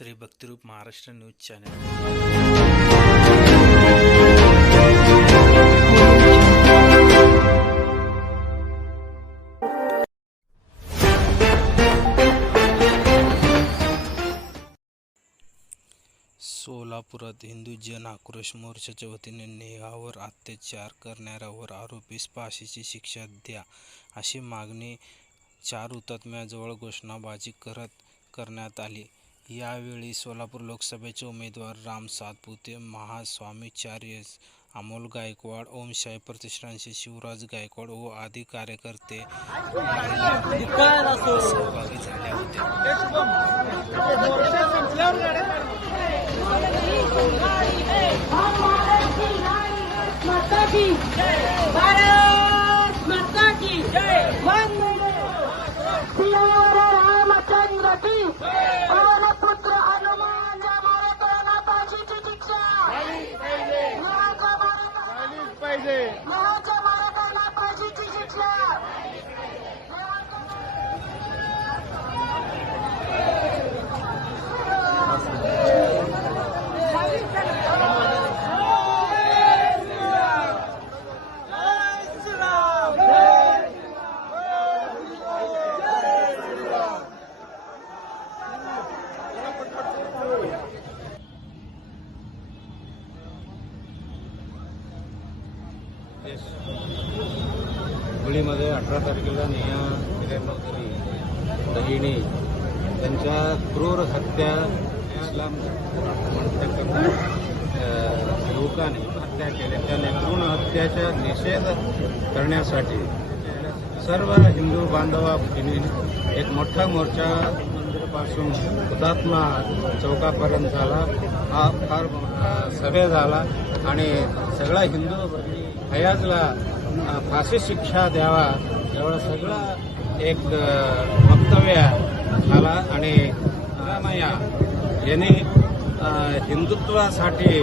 Shri Bhaktirup Maharashtra news channel. सोलापुरात हिंदू जन आक्रोश मोर्चाच्या वतीने नेहावर अत्याचार करणाऱ्यावर आरोपीस फाशीची शिक्षा द्या अशी मागणी चार हुतात्म्याजवळ घोषणाबाजी करत करण्यात आली. यावेळी सोलापूर लोकसभेचे उमेदवार राम सातपुते महास्वामीचार्य अमोल गायकवाड ओमशाही प्रतिष्ठानचे शिवराज गायकवाड व आदी कार्यकर्ते सहभागी झाले होते fazer. होळीमध्ये अठरा तारखेला नेहा चौधरी दहिणी त्यांच्या क्रूर हत्या इस्लाम म्हणतात युवकाने हत्या केल्या त्या भ्रूण हत्याचा निषेध करण्यासाठी सर्व हिंदू बांधवा एक मोठा मोर्चा मंदिरापासून हुतात्मा चौकापर्यंत झाला. हा फार मोठा झाला आणि सगळ्या हिंदू फयाजला फाशी शिक्षा द्यावा एवढं सगळं एक वक्तव्य झाला आणि रामय्या यांनी हिंदुत्वासाठी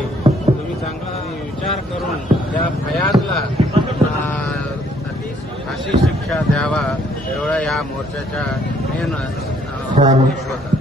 तुम्ही चांगला विचार करून त्या फयाजला फाशी शिक्षा द्यावा एवढा या मोर्चाचा मेन होता.